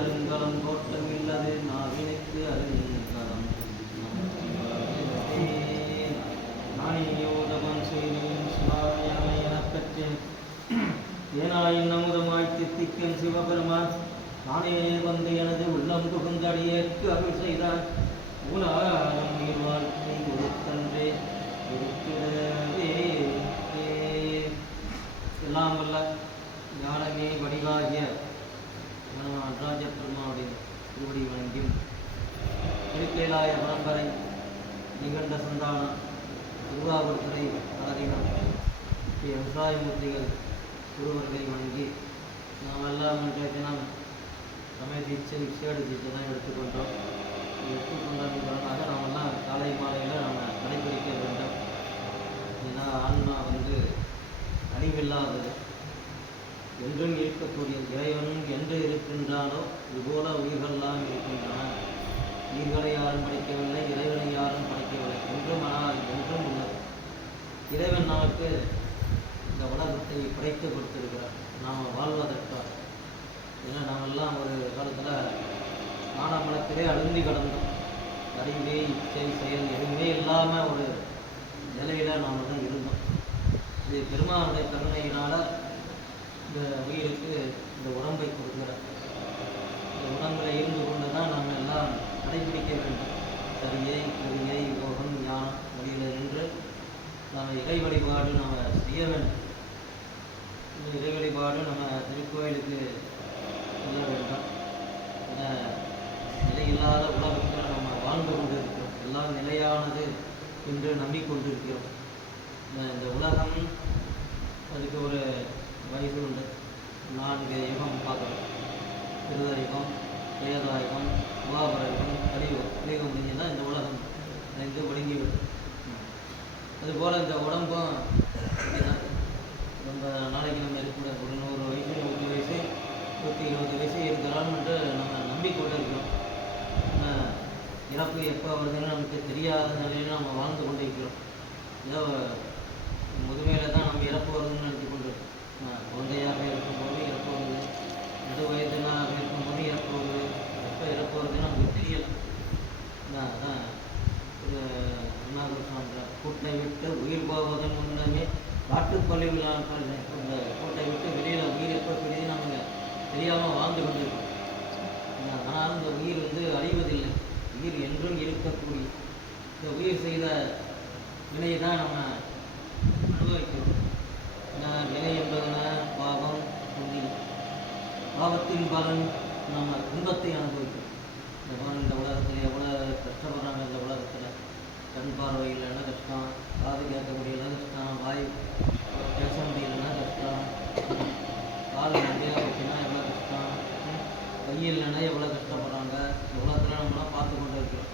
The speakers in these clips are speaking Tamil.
அருங்கலம் கோட்டமில்லது நாவினுக்கு அருங்கலம் நானியோதமன் செய்தியும் சிவாயாமை எனப் பெற்றேன் ஏனாயின் நமுதமாய் தித்திக்கன் சிவபெருமான் நானே வந்து எனது உள்ளம் புகுந்த புகுந்தடியேற்கு அருள் செய்தார் ஊனாரம் நீர் வாழ்க்கை கொடுத்தன்றே கொடுத்திடவே எல்லாம் வல்ல ஞானமே வடிவாகிய நடராஜ பெருமாவுடைய திருவடி வணங்கியும் திருக்கேலாய பரம்பரை நிகழ்ந்த சந்தானம் திருவாபுரத்துறை ஆதீனம் ஸ்ரீ விவசாயமூர்த்திகள் குருவர்களை வணங்கி நாம் எல்லாம் இன்றைய தினம் சமய தீட்சை விசேட தீட்சை தான் எடுத்துக்கொண்டோம் எடுத்துக்கொண்டதன் காரணமாக நாம் எல்லாம் காலை மாலையில் நாம் கடைபிடிக்க வேண்டும். ஏன்னா ஆன்மா வந்து அழிவில்லாதது. என்றும் இருக்கக்கூடிய இறைவனும் என்று இருக்கின்றானோ இதுபோல உயிர்கள்லாம் இருக்கின்றன. உயிர்களை யாரும் படைக்கவில்லை இறைவனை யாரும் படைக்கவில்லை என்றும் ஆனால் என்றும் உள்ளது. இறைவன் நமக்கு இந்த உலகத்தை படைத்து கொடுத்திருக்கிறார். நாம் வாழ்வதற்காக. ஏன்னா நாமெல்லாம் ஒரு காலத்தில் ஆனமலத்திலே அழுந்தி கடந்தோம். அறிவே இச்சை செயல் எதுவுமே இல்லாமல் ஒரு நிலையில் நாம் தான் இருந்தோம். இது பெருமானுடைய கருணையினால் இந்த உயிருக்கு இந்த உடம்பை கொடுக்கிறார் இந்த உடம்பில் இருந்து கொண்டு தான் நாம் எல்லாம் கடைபிடிக்க வேண்டும். சரியை கரியை யோகம் ஞானம் வழியில் நின்று நாம் இறை வழிபாடு நாம் செய்ய வேண்டும். இந்த இறை வழிபாடு நம்ம திருக்கோயிலுக்கு செல்ல வேண்டும். நிலையில்லாத உலகத்தில் நம்ம வாழ்ந்து கொண்டிருக்கிறோம். எல்லாம் நிலையானது என்று நம்பிக்கொண்டிருக்கிறோம். இந்த- இந்த உலகம் அதுக்கு ஒரு வயது உண்டு நான்கு யுகம் பார்க்குறோம் திருதயுகம் வேதாயுகம் அறிவு கலியுகம். கலியுகம் முடிஞ்சுன்னா இந்த உலகம் ரெண்டு ஒடுங்கிவிடும். அதுபோல் இந்த உடம்பும் ரொம்ப நாளைக்கு நம்ம இருக்கக்கூடாது ஒரு நூறு வயசு நூற்றி வயசு நூற்றி இருபது வயசு இருக்கிறான்ட்டு நம்ம நம்பிக்கொண்டு இருக்கிறோம். இறப்பு எப்போ வருதுன்னு நமக்கு தெரியாத நிலையில் நம்ம வாழ்ந்து கொண்டு இருக்கிறோம். ஏதோ முதுமையில் தான் நம்ம இறப்பு வருதுன்னு நினைக்கிறோம். கொண்டு குழந்தையாக இருக்கும்போது இறப்போகுது வருது நடு வயதுனாக இருக்கும்போது இறப்போகுது எப்போ இறப்பு நமக்கு தெரியல நான் அதான் இது அண்ணாதுரை சான்றார் கூட்டை விட்டு உயிர் போவதன் முன்னே காட்டுப்பள்ளி விழாக்கள் இந்த கூட்டை விட்டு வெளியில் உயிர் எப்போ பிரியுது நம்ம தெரியாமல் வாழ்ந்து கொண்டிருக்கோம். ஆனால் இந்த உயிர் வந்து அழிவதில்லை. உயிர் என்றும் இருக்கக்கூடிய இந்த உயிர் செய்த வினையை தான் நம்ம அனுபவிக்கிறோம் ஏன்னா வினை என்பதுன பாவம் புண்ணியம் பாவத்தின் பலன் நம்ம துன்பத்தை அனுபவிக்கும் இந்த பாருங்க, இந்த உலகத்தில் எவ்வளோ கஷ்டப்படுறாங்க இந்த உலகத்தில். கண் பார்வை இல்லைன்னா கஷ்டம்? காது கேட்க முடியல கஷ்டம்? வாய் பேச முடியலன்னா கஷ்டம்? கால் நிறையா அப்படின்னா எவ்வளோ கஷ்டம்? கை இல்லைன்னா எவ்வளோ கஷ்டப்படுறாங்க? இந்த உலகத்தில் நம்மளாம் பார்த்து கொண்டு இருக்கிறோம்.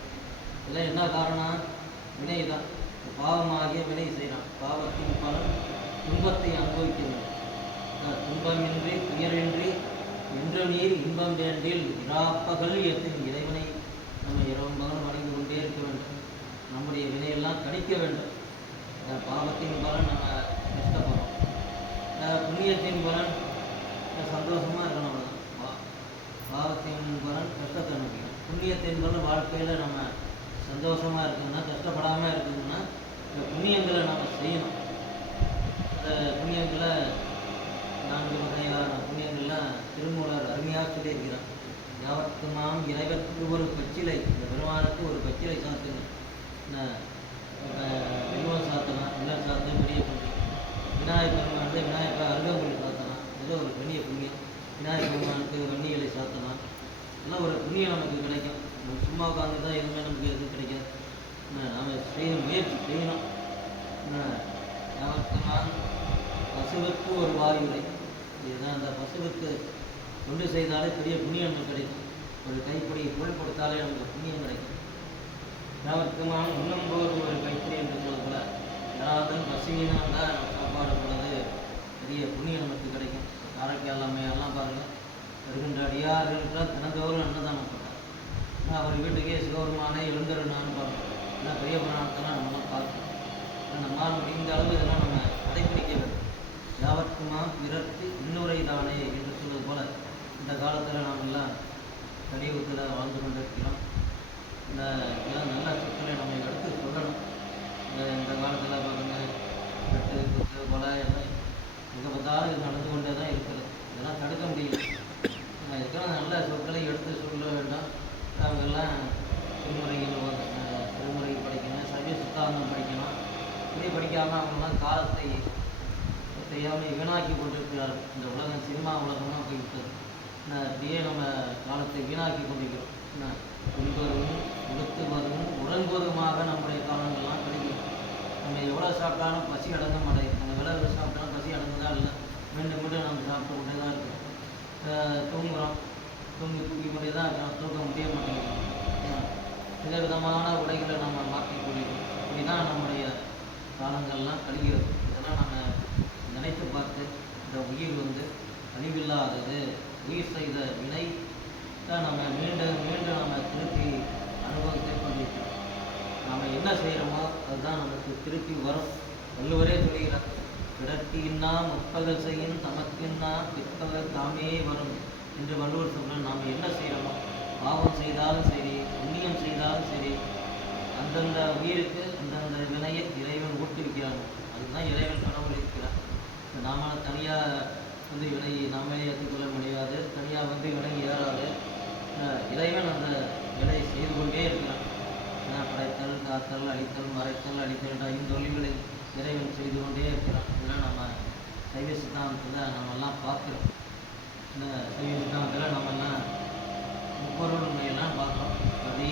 இதெல்லாம் என்ன காரணம்? வினை தான். பாவமாகிய வினை செய்கிறான் பாவத்தின் பலன் துன்பத்தை அனுபவிக்கிறது. அஹ் துன்பமின்றி துயரின்றி நீர் இன்பம் வேண்டில் இராப்பகல் எத்தின் இறைவனை நம்ம இரவு பகல் வணங்கி கொண்டே இருக்க வேண்டும். நம்முடைய வினையெல்லாம் கணிக்க வேண்டும். பாவத்தின் பலன் நம்ம கஷ்டப்படுறோம். புண்ணியத்தின் பலன் சந்தோஷமாக இருக்கணும் பாவத்தின் பலன் கஷ்டத்தை அனுபவிக்கணும் புண்ணியத்தின் பலன் வாழ்க்கையில் நம்ம சந்தோஷமாக இருக்கணும்னா கஷ்டப்படாமல் இருக்கணும்னா இந்த புண்ணியங்களை நம்ம செய்யணும். அந்த புண்ணியங்களை ஒரு பச்சிலை இந்த பெருமானுக்கு ஒரு பச்சிலை சாத்துங்க என்ன சாத்தலாம் வெள்ளம் சாத்தம் பெரிய புண்ணியம். விநாயகர் பெருமானுக்கு விநாயகர் அருகம்புல் சாத்தலாம் ஏதோ ஒரு பெரிய புண்ணியம். விநாயகர் பெருமானுக்கு வன்னிகளை சாத்தலாம் எல்லாம் ஒரு புண்ணியம் நமக்கு கிடைக்கும். சும்மா உட்காந்து தான் எதுவுமே நமக்கு எதுவும் கிடைக்காது என்ன நாம் செய்யணும் முயற்சி செய்யணும் என்ன யாவத்துமாம் பசுவுக்கு ஒரு வாயுரை இதுதான் அந்த பசுவுக்கு தொண்டு செய்தாலே பெரிய புண்ணியம் நமக்கு கிடைக்கும் ஒரு கைப்பிடி பொருள் கொடுத்தாலே நமக்கு புண்ணியம் கிடைக்கும். யாவத்துமாம் உண்ணும்போது ஒரு கைப்படி என்று போல யாராவது பசியினால் தான் சாப்பாடு போனது பெரிய புண்ணியம் நமக்கு கிடைக்கும். ஆரோக்கியம் எல்லாமே எல்லாம் பாருங்கள் வருகின்ற அடியார்களுக்கெல்லாம் தினந்தோறும் அன்னதானம் பண்ணார் ஆனால் அவர் வீட்டுக்கே சிவபெருமானே எழுந்தருனான்னு பாருங்கள் ஏன்னா பெரிய புராணத்தெல்லாம் நம்மளாம் பார்க்கணும். ஆனா நம்மால் முடிந்த அளவு இதெல்லாம் நம்ம கடைபிடிக்க வேண்டும். யாவர்க்குமா பிறர்க்கு இன்னுரை தானே என்று சொல்வது போல இந்த காலத்தில் நாம் எல்லாம் கலியுகத்தில் வாழ்ந்து கொண்டிருக்கிறோம். இந்த இதெல்லாம் நல்ல சொற்களை நம்ம எடுத்து சொல்லணும். இந்த இந்த காலத்தில் பாருங்கள் கட்டு குத்து கொலை எல்லாம் எங்கே பார்த்தாலும் இது நடந்து கொண்டே தான் இருக்குது. இதெல்லாம் தடுக்க முடியல. நம்ம இருக்கிற நல்ல சொற்களை எடுத்து சொல்ல வேண்டாம். அவங்கெல்லாம் திருமுறைகள் திருமுறை படிக்கணும் சைவ சித்தாந்தம் படிக்கணும். இப்படி படிக்காமல் அவங்கெல்லாம் காலத்தை தெரியாமல் வீணாக்கி கொண்டிருக்கிறார்கள். இந்த உலகம் சினிமா உலகமாக போய்விட்டது. என்ன, அப்படியே நம்ம காலத்தை வீணாக்கி கொண்டிருக்கிறோம். என்ன உண்பதும் உடுத்துவதும் உறங்குவதுமாக நம்முடைய காலங்கள்லாம் கிடைக்கும். நம்ம எவ்வளோ சாப்பிட்டாலும் பசி அடங்க மாட்டேங்குது. நம்ம விலை சாப்பிட்டாலும் பசி அடங்குதா இல்லை? மீண்டும் மீண்டும் நம்ம சாப்பிட்டு கொண்டே தான் இருக்கோம். தூங்குகிறோம் தூங்கி தூங்கி கொண்டே தான் இருக்கோம். தூக்க முடிய மாட்டேங்குது. வித விதமான உடைகளை நம்ம மாற்றி கொள்கிறோம். இப்படி தான் நம்முடைய காலங்கள்லாம் கழிகிறது. இதெல்லாம் நம்ம நினைத்து பார்த்து இந்த உயிர் வந்து அழிவில்லாதது உயிர் செய்த வினை தான் நம்ம மீண்டும் மீண்டும் நம்ம திருப்பி அனுபவத்தை கொண்டிருக்கிறோம் நாம் என்ன செய்கிறோமோ அதுதான் நமக்கு திருப்பி வரும். வள்ளுவரே சொல்கிறார் கிடத்தின்னா முற்பகல் செய்யும் தமக்கின்னா பிற்பகல் தாமே வரும் என்று வள்ளுவர் சொல்ல நாம் என்ன செய்கிறோமோ பாவம் செய்தாலும் சரி புண்ணியம் செய்தாலும் சரி அந்தந்த உயிருக்கு அந்தந்த வினையை இறைவன் ஊட்டுவிக்கிறாங்க அதுதான் இறைவன் கடவுள் இருக்கிறார். நாம தனியாக வந்து வினை நாமளே ஏற்றுக்கொள்ள முடியாது. தனியாக வந்து வினை ஏறாது. இறைவன் அந்த வேலையை செய்து கொண்டே இருக்கிறான். படைத்தல் காத்தல் அழித்தல் மறைத்தல் அழித்தல் என்ற ஐந்தொழில்களை இறைவன் செய்து கொண்டே இருக்கிறான். இதெல்லாம் நம்ம சைவ சித்தாந்தத்தில் நம்மெல்லாம் பார்க்குறோம். இந்த சைவ சித்தாந்தத்தில் நம்மெல்லாம் முப்பொருள் உண்மையெல்லாம் பார்க்குறோம். பதி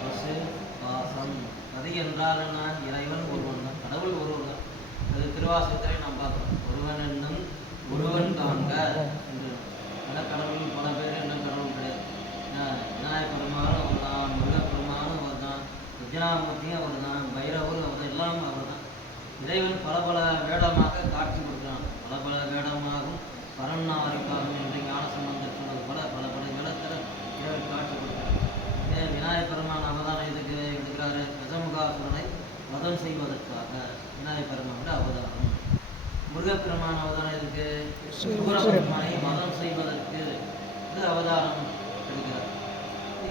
பசு பாசம். பதி என்றால் என்ன இறைவன் ஒருவன் தான் கடவுள் ஒருவன் தான். அது திருவாசகத்திலே நாம் பார்க்குறோம். ஒருவன் என்னும் ஒருவன் தாங்க என்று பல கடவுள் பல பேர் என்ன கடவுள் கிடையாது அஹ் விநாயக பெருமானும் அவர் தான் முருகப்பெருமானும் அவர் தான் வித்யாமூர்த்தியும் அவர் தான் பைரவர் அவர் எல்லாம் அவர் தான் இறைவன் பல பல வேடமாக காட்சி கொடுக்கிறான். பல பல வேடமாகவும் பரநாரிக்காகும் என்று ஞானசம்பந்தர் சொன்னது போல பல பல வேடத்தில் இறைவன் காட்சி கொடுக்கிறான். ஏன் விநாயகப் பெருமான் அவதாரம் எதுக்கு எடுக்கிறாரு? கஜமுகாசுரனை வதம் செய்வதற்காக விநாயகப் பெருமானோட அவதாரம். முருகப்பெருமான் அவதாரம் எதுக்கு? சூரபெருமானை வதம் செய்வதற்கு இது அவதாரம் எடுக்கிறார்.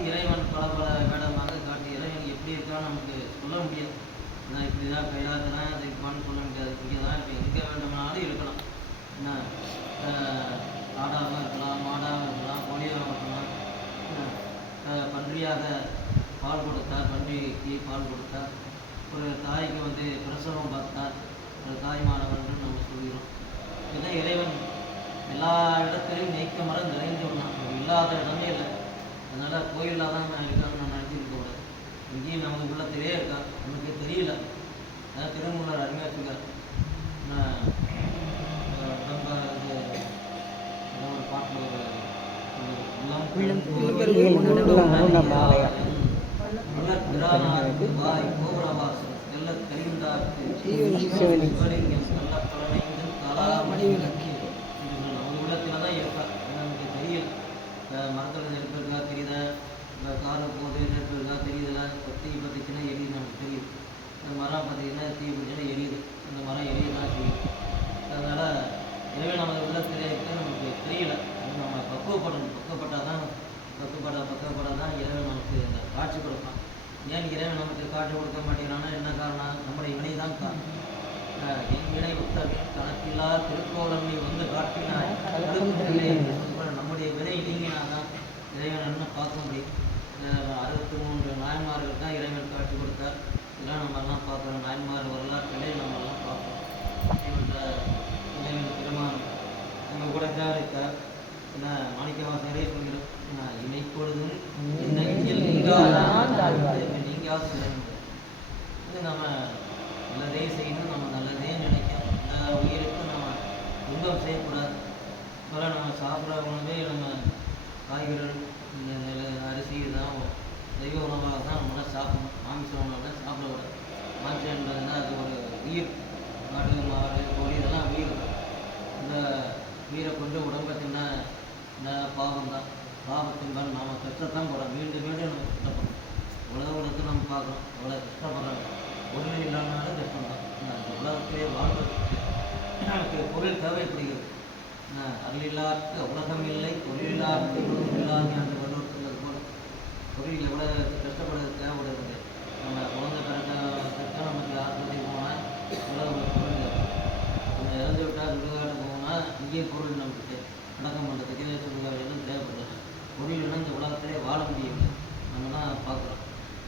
இறைவன் பல பல வேடமாக காட்டி இறைவன் எப்படி இருக்கான்னு நமக்கு சொல்ல முடியாது. நான் இப்படி தான் கையாத்துறேன் அது இருப்பான்னு சொல்ல முடியாது. இங்கே தான் இப்போ எங்கே வேண்டுமானாலும் இருக்கலாம். என்ன ஆஹ் ஆடாக இருக்கலாம் மாடாக இருக்கலாம் கோழியாக இருக்கலாம். பன்றியாக பால் கொடுத்தா பன்றிக்கு பால் கொடுத்தா ஒரு தாய்க்கு வந்து பிரசவம் பார்த்தா ஒரு தாய்மானவர்கள் நம்ம சொல்கிறோம் இதுதான் இறைவன் எல்லா இடத்துலையும் நீக்க மரம் நிறைந்து விடலாம் இல்லாத இடமே இல்லை. அதனால் கோயிலில் தான் நான் இருக்கான்னு நான் நினச்சிருக்க கூடாது. இங்கேயும் நமக்கு உள்ளத்திலே இருக்கா நமக்கு தெரியல. அதான் திருமூலர் அருமையாக இருக்கார் நான் நம்ம இது ஏதோ ஒரு பாட்டில் ஒரு உள்ளம் பிரானார்க்கு வாய் கோபுரவாசம் எல்லத் தெரிந்தார்க்கு சிவலிங்கம். சிவலிங்கம் நல்ல பலனைந்து காலாமணி விளக்கு அவங்க உள்ளத்துல தான் இருக்கா ஆனா நமக்கு தெரியல இந்த மரத்தில் நெருப்பு இருக்கா தெரியுதா இந்த காரு போது நெருப்பு இருக்கா தெரியுதுல இப்போ தீ பற்றிச்சுன்னா எரியுது நமக்கு தெரியுது இந்த மரம் பார்த்தீங்கன்னா தீ பிடிச்சுன்னா எரியுது இந்த மரம் எரியதான் செய்யும் அதனால் இறைவன் நமது உள்ளத்திலே இருக்க நமக்கு தெரியல அது நம்ம பக்குவப்படணும் பக்குவப்பட்டால் தான் பக்குவப்பட பக்குவப்பட தான் இறைவன் நமக்கு இந்த காட்சி கொடுப்பான் ஏன் இறைவன் நமக்கு காட்சி கொடுக்க மாட்டேங்கிறான்னா என்ன காரணம் நம்முடைய வினை தான் காரணம் அஹ் என் வினை உத்தவின் கணக்கில்லா திருக்கோலம் நீ வந்து காட்டினாய் கருத்துக்களே என்று சொல்ற நம்முடைய வினை நீங்கினாதான் இறைவன் என்ன பார்க்க முடியும் அஹ் அறுபத்தி மூன்று நாயன்மார்கள் தான் இறைவன் காட்சி கொடுத்தார் இதெல்லாம் நம்ம எல்லாம் பார்க்குறோம் நாயன்மார் வரலாற்றிலே நம்ம எல்லாம் பார்க்குறோம் இவன்ற இறைவன் திருமான் நம்ம கூட தான் இருக்கார் என்ன மாணிக்கவாசகரே சொல்கிறோம் என்ன இணை பொழுதும் நெஞ்சில் நீங்காத நீங்காத இறைவன். இது நம்ம நல்லதே செய்யணும் நம்ம நல்லதே நினைக்கணும் இந்த உயிருக்கு நம்ம துன்பம் செய்யக்கூடாது இப்போலாம் நம்ம சாப்பிட்ற உணவே நம்ம காய்கறிகள் இந்த நெல் அரிசி தான் தெய்வ உணவாக தான் நம்மளாம் சாப்பிடணும் மாமிச உணவுலாம் சாப்பிடக்கூடாது மாமிசம் என்பதுன்னா அது ஒரு பொருள் நமக்கு அடக்கம் பண்ணுறதுக்கு சொல்லுவார்கள் தேவைப்படுது பொருள் இல்லைன்னா இந்த உலகத்திலே வாழ முடியுது நம்ம தான் பார்க்குறோம்.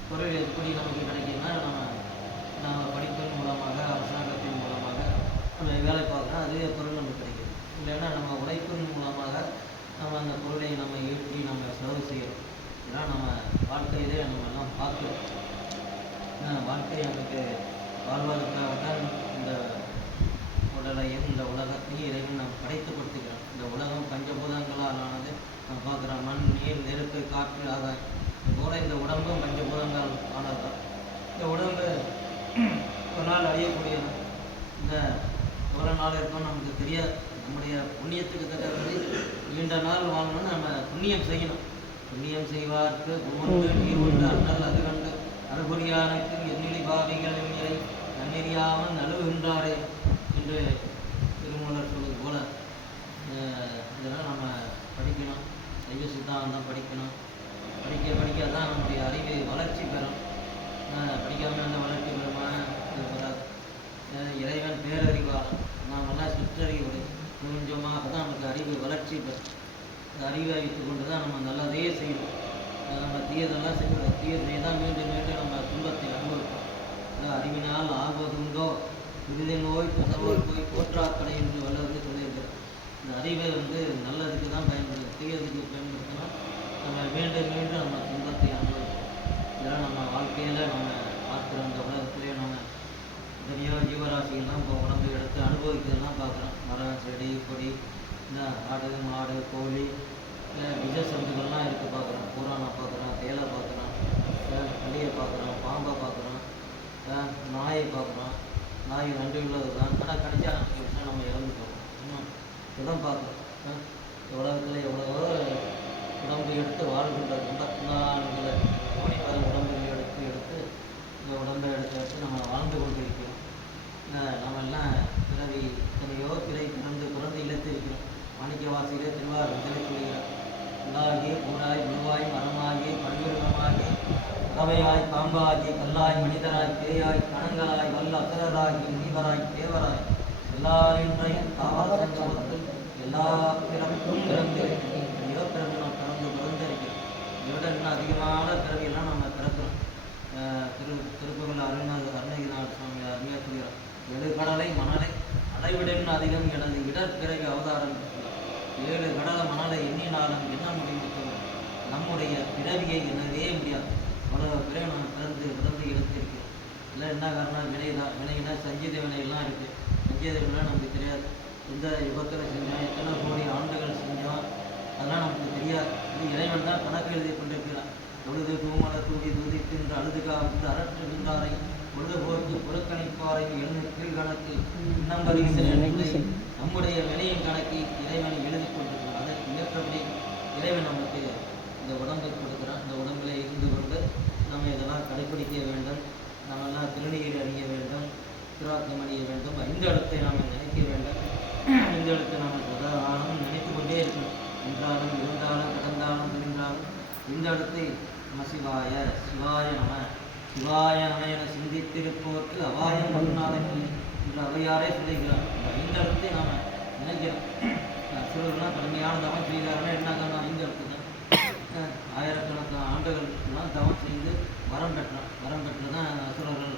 பொருள் எப்படி நமக்கு கிடைக்கும்னா நம்ம நம்ம படிப்பின் மூலமாக அரசாங்கத்தின் மூலமாக நம்ம வேலை பார்க்குறோம். அதுவே பொருள் நமக்கு கிடைக்குது. இல்லைன்னா நம்ம உழைப்பின் மூலமாக நம்ம அந்த பொருளை நம்ம ஈட்டி நம்ம செலவு செய்கிறோம் இதெல்லாம் நம்ம வாழ்க்கையிலே நம்ம எல்லாம் பார்க்குறோம். வாழ்க்கை நமக்கு வாழ்வதற்காகத்தான் இந்த உடலையும் இந்த உலகத்தையும் இறைவன் நாம் படைத்து இந்த உலகம் பஞ்சபூதங்களால் ஆனது நம்ம பார்க்குறோம். மண் நீர் நெருப்பு காற்று ஆதாயம் இது போல இந்த உடம்பும் பஞ்சபூதங்கள் ஆனதுதான். இந்த உடம்பு ஒரு நாள் அழியக்கூடியது. இந்த எவ்வளோ நாள் இருக்கும் நமக்கு தெரியாது. நம்முடைய புண்ணியத்துக்கு தக்கபடி நீண்ட நாள் வாழணும்னு நம்ம புண்ணியம் செய்யணும். புண்ணியம் செய்வார்க்கு உமர்ந்து நீர் உண்டு. அண்ணல் அது கண்டு. அறுபடியானுக்கு எண்ணிலி பாவிகள் எண்ணிலை நன்னெறியாமல் நழுவுகின்றாரே. என்று திருமூலர் சொல்வது போல இதெல்லாம் நம்ம படிக்கணும். சைவ சித்தாந்தம் படிக்கணும். படிக்க படிக்க தான் நம்முடைய அறிவு வளர்ச்சி பெறும். படிக்காமல் அந்த வளர்ச்சி பெறுமா? இறைவன் பெறாது அஹ், இறைவன் பேரறிவாளன் நாமெல்லாம் கொஞ்சமாக தான் நமக்கு அறிவு வளர்ச்சி பெறும். இந்த அறிவை வைத்து கொண்டு தான் நம்ம நல்லதையே செய்யணும். நம்ம தீயதெல்லாம் செய்வோம் தீய தான் மீண்டும் மீண்டும் நம்ம துன்பத்தை அனுபவிப்போம். அறிவினால் ஆகுவதுண்டோ இதில் நோய் பதவோர் போய் போற்றாக்கடை என்று வல்லவர்கள் சொல்லியிருக்கிறார் இந்த அறிவை வந்து நல்லதுக்கு தான் பயன்படுது தீயதுக்கு பயன்படுத்தினா நம்ம மீண்டும் மீண்டும் நம்ம துன்பத்தை அனுபவிப்போம். இதெல்லாம் நம்ம வாழ்க்கையில் நம்ம பார்க்குற அந்த உலகத்திலே நம்ம நிறைய ஜீவராசிகள்லாம் இப்போ உடம்பு எடுத்து அனுபவிக்கிறதெல்லாம் பார்க்குறோம். மரம் செடி கொடி இந்த ஆடு மாடு கோழி இல்லை சந்துகள்லாம் இருக்குது பார்க்குறோம். புராணம் பார்க்குறோம் தேலை பார்க்குறோம் கல்லியை பார்க்குறோம் பாம்பை பார்க்குறோம் நாயை பார்க்குறோம். நாய் நன்றி உள்ளது தான். ஆனால் கிடைச்சா? எப்படின்னா நம்ம இறந்துட்டோம். இன்னும் இதான் பார்க்குறோம் உலகத்தில் எவ்வளவோ உடம்பு எடுத்து வாழ்கின்ற எண்பத்தி நான்கு உடம்புகளை எடுத்து எடுத்து இந்த உடம்பை எடுத்து எடுத்து நம்ம வாழ்ந்து கொண்டிருக்கிறோம். அஹ் நம்ம எல்லாம் பிறவி எத்தனையோ பிறை பிறந்து பிறந்து இழத்திருக்கிறோம். மாணிக்க வாசியிலே திருவாரூர் சொல்கிறார் உள்ளாகி பூராய் உருவாய் மரமாகி பல்விருகமாகி தவையாய் பாம்பாகி கல்லாய் மனிதராய் பேயாய் கணங்களாய் வல்ல அசுரராகி முனிவராய் தேவராய். எல்லா இன்றையும் தாவால் எல்லா பிறப்பும் பிறந்திருக்கிறேன். எத்தனையோ பிறகு நாம் பிறந்து பிறந்திருக்கிறேன். இதை இன்னும் அதிகமான பிறவியெல்லாம் நம்ம பிறக்கிறோம். திரு திருப்பூரில் அருணாது அருணகிரிநாத சுவாமி அருமையாக சொல்கிறார். எழு கடலை மணலை அடைவிடன் அதிகம் எனது இடற்பிறகு அவதாரம் ஏழு கடல மணலை எண்ணினாலும் என்ன முடிவு நம்முடைய பிறவியை எண்ணவே முடியாது. பல பிறகு பிறந்து பிறந்து எடுத்திருக்கு. இல்லை என்ன காரணம் வினைதான். வினைனா சஞ்சீத வினையெல்லாம் இருக்குது சஞ்சீத நமக்கு தெரியாது. எந்த யுகத்தில் செஞ்சோம் எத்தனை கோடி ஆண்டுகள் செஞ்சோம் அதெல்லாம் நமக்கு தெரியாது. இது இறைவன் தான் கணக்கு எழுதி கொண்டிருக்கிறான். தொழுது தூமல தூடி துதிக்கின்ற அழுது காத்து அரற்றுகின்றாரை பொழுதுபோக்கு புறக்கணிப்பாரை எழுந்து கீழ்கணக்கு இன்னம் பரிசு நம்முடைய வினையின் கணக்கை இறைவன் எழுதி கொண்டிருக்கிறான். அதற்கு ஏற்றபடி இறைவன் நமக்கு இந்த உடம்பை கொடுக்கிறான். இந்த உடம்பில் இருந்து கொண்டு நம்ம இதெல்லாம் கடைபிடிக்க வேண்டும். நாமெல்லாம் திருநீர் அறிய வேண்டும். திருவாக்கம் அணிய வேண்டும். இந்த இடத்தை நாம் நினைக்க வேண்டும். இந்த இடத்தை நாம் சதா காலம் நினைத்து கொண்டே இருக்கணும். என்றாலும் இருந்தாலும் கடந்தாலும் இருந்தாலும் இந்த இடத்தை நம சிவாய சிவாய நம சிவாய நம என சிந்தித்திருப்போருக்கு அபாயம் வருநாதங்கள் என்று அவையாரே சொல்லுகிறார். இந்த இடத்தை நாம் நினைக்கிறோம். சிறுவர்கள்லாம் கடுமையான தவம் செய்கிறார்கள் என்ன காரணம் ஐந்து இடத்துல அஹ் ஆயிரக்கணக்கான ஆண்டுகள்லாம் தவம் செய்து வரம் பெற்றான் வரம் பெற்று தான் அசுரர்கள்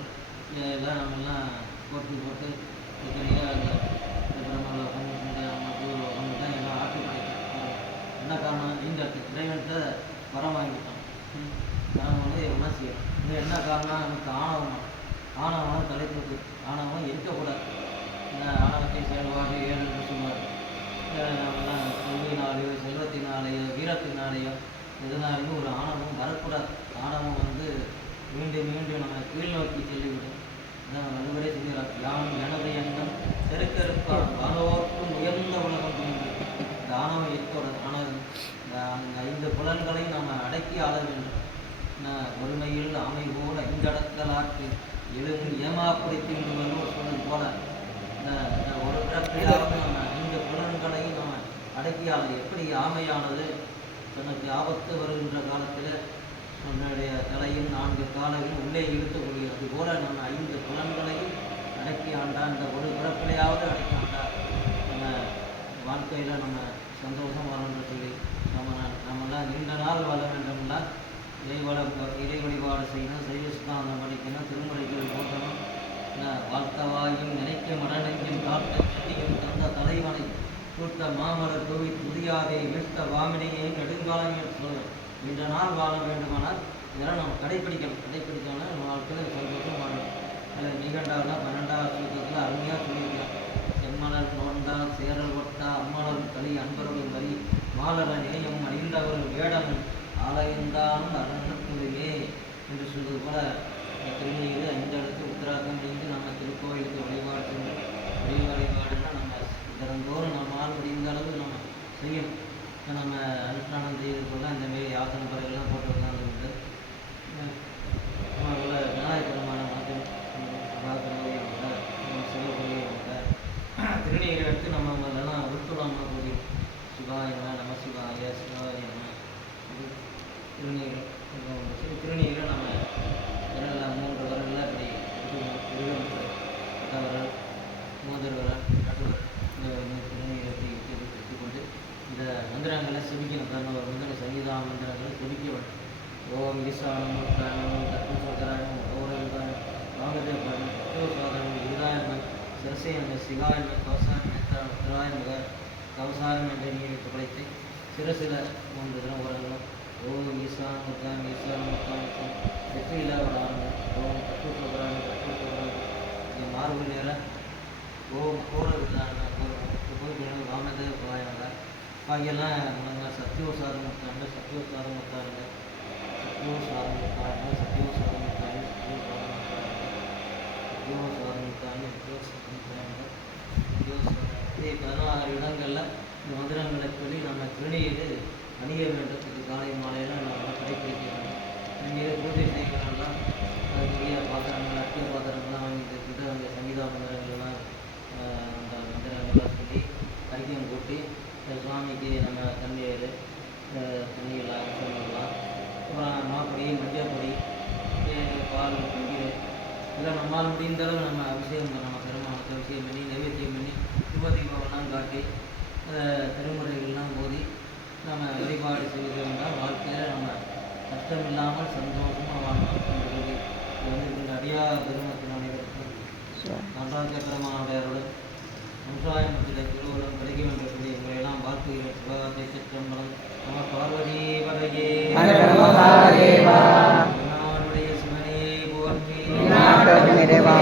எல்லாம் நம்ம எல்லாம் போட்டு போட்டு எத்தனையோ அந்த பிரம்மலோகம் இந்த பூர்வகம் தான் எல்லாம் ஆட்டி படைக்கிறாங்க என்ன காரணம் இந்த இறைவன்கிட்ட வரம் வாங்கிட்டோம் ம். வரம் வந்து என்ன செய்யணும் இது என்ன காரணம் நமக்கு ஆணவம். ஆணவம் தலைப்பு ஆணவம் இருக்கக்கூடாது ஆணவத்தை செயல்பாடு ஏழு என்று சொல்லுவார் நம்மெல்லாம் கல்வியினாலேயோ செல்வத்தினாலேயோ வீரத்தினாலேயோ எதனாலையும் ஒரு ஆணவம் வரக்கூடாது ஆணவம் வந்து மீண்டும் மீண்டும் நம்ம கீழ் நோக்கி செல்லிவிடும். அதான் வலுவரே சொல்கிறார் யான் எனது எண்ணம் செருக்கருப்பார் வானோர்க்கும் உயர்ந்த உலகம் தோன்று இந்த ஆணவம் இருக்கக்கூடாது ஆணவம் இந்த அந்த ஐந்து புலன்களை நாம் அடக்கி ஆள வேண்டும். ஒருமையில் ஆமை போல எழுந்து எழும் ஏமாப்படுத்தி ஒரு வள்ளுவர் சொன்னது போல இந்த ஒரு பிறப்பிலாவது நம்ம ஐந்து புலன்களை நம்ம அடக்கியால் எப்படி ஆமையானது தனக்கு ஆபத்து வருகின்ற காலத்தில் நம்மளுடைய தலையின் நான்கு காலையும் உள்ளே இழுத்துக்கொள்கிறது அது போல நம்ம ஐந்து புலன்களையும் அடக்கி ஆண்டா இந்த ஒரு பிறப்பிலையாவது அடக்கி ஆண்டா நம்ம வாழ்க்கையில் நம்ம சந்தோஷம் வரணும்னு சொல்லி நம்ம நம்மளாம் நீண்ட நாள் வாழ வேண்டும்னா இறைவழ இறை வழிபாடு செய்யணும் சைவ சித்தாந்தம் படிக்கணும் திருமுறைகள் போட்டணும் வாழ்த்தவாயும் நினைக்க மனநெஞ்சின் காட்ட தந்த தலைவனை கூட்ட மாமலர் தூவி புதியாதை வீழ்த்த வாமினையே நெடுங்காலம் என்று சொல்லுவேன் நாள் வாழ வேண்டுமானால் இதெல்லாம் நம்ம கடைப்பிடிக்கணும். கடைப்பிடிக்கணும்னா நம்ம வாழ்க்கையில் சந்தோஷம் வாழணும். அதில் நிகண்டாவில் பன்னெண்டாவது சூத்திரத்தில் அருமையாக சொல்லியிருக்கேன் செம்மலர் தோண்டா சேரல் ஒட்டா அம்மலர் களி அன்பர்கள் வரி மாலர நேயம் அணிந்தவர் வேடம் ஆலயந்தாலும் அரணத்துமே என்று சொல்வது போல இந்த திருநீர் ஐந்து இடத்து உத்தராகம் முடிந்து நம்ம திருக்கோயில் வழிபாடு சென்று வழி வழிபாடுன்னா நம்ம தினந்தோறும் நம்மால் முடிந்த அளவு நம்ம செய்யணும் இப்ப நம்ம அனுஷ்டானம் செய்யறதுக்குள்ள இந்த மாரி ஆசன பறைகள்லாம் போட்டு உட்காந்துக்கிட்டு உள்ள விநாயகர் பெருமான மனத்தில் சகாக்கிரமையோட சிவபுரியோட திருநீரை எடுத்து நம்ம அதெல்லாம் உருட்டுலாமா கூடி சிவாய நம நம சிவாய சிவாய நம இது திருநீர் அப்புறம் திரு திருநீரை நம்ம விரலில் மூன்று விரலில் இப்படி விரல் விரல் மோதிர விரல் நடுவர் இந்த இந்த திருநீரை இப்படி இப்படி கட்டிக்கொண்டு இந்த மந்திரங்களை செபிக்கணும். தன்னை மந்திர சங்கீதா மந்திரங்களை செபிக்க வேண்டும் ஓம் ஈசானம் முத்தானம் தத்து சோதராயம் ஓரவிதானம் வாகதேவன் தத்துவ சோதரம் இருதாயம் சிரசேன சிவாயம் கவசாயம் உத்தராயமக கவசாரம் என்ற நீரை படைத்து சிரசில மூன்று தினம் ஓரங்களும் ஓம் ஈசானம் முத்தானம் ஈசானம் முத்தானம் வெற்றியில விடாமல் ஓம் தத்துவ சோதராயம் தத்துவ சோதரம் இந்த மார்பு நேரம் ஓம் கோர விதானம் போய் வாமதேவ பாயாங்க பாகியெல்லாம் நம்ம சத்தியோசாரம் முத்தாங்க சத்தியோசாரம் முத்தாங்க சத்தியோசாரம் முத்தாங்க சத்தியோசாரம் முத்தாங்க சத்தியோசாரம் முத்தாங்க சத்தியோசாரம். முத்தாங்க இதே பதினாறு இடங்களில் இந்த மந்திரங்களை சொல்லி நம்ம திருநீர் அணிய வேண்டும். இது காலை மாலையெல்லாம் நம்ம கடைப்பிடிக்க வேண்டும் பூஜை செய்கிறோம்லாம் அதுக்குரிய பாத்திரங்கள் அத்திய பாத்திரங்கள்லாம் வாங்கி வச்சுக்கிட்டு அந்த சங்கீதா மந்திரங்கள்லாம் அந்த மந்திரங்கள்லாம் சொல்லி அரிக்கம் கூட்டி இந்த சுவாமிக்கு நம்ம தண்ணீர் தண்ணியில் அரிசனம்லாம் அப்புறம் மாப்பொடி மஞ்சள் பொடி பால் பன்னீர் இதெல்லாம் நம்மால் முடிந்த அளவு நம்ம அபிஷேகம் நம்ம பெருமாளுக்கு அபிஷேகம் பண்ணி நைவேத்தியம் பண்ணி சுபதீபம்லாம் காட்டி திருமுறைகள்லாம் ஓதி நம்ம வழிபாடு செய்வதா வாழ்க்கையில் நம்ம கஷ்டம் இல்லாமல் சந்தோஷமாக இது வந்து அடியார் பெருமத்தின் அனைவருக்கும் நடராஜ பெருமானுடையருடன் சமுதாயமத்திலே திருவுருவம் கிடைக்கும் என்று சொல்லி சிற்றம்பலம் நம பார்வதி போற்றி நாட்டோடு நிறைவா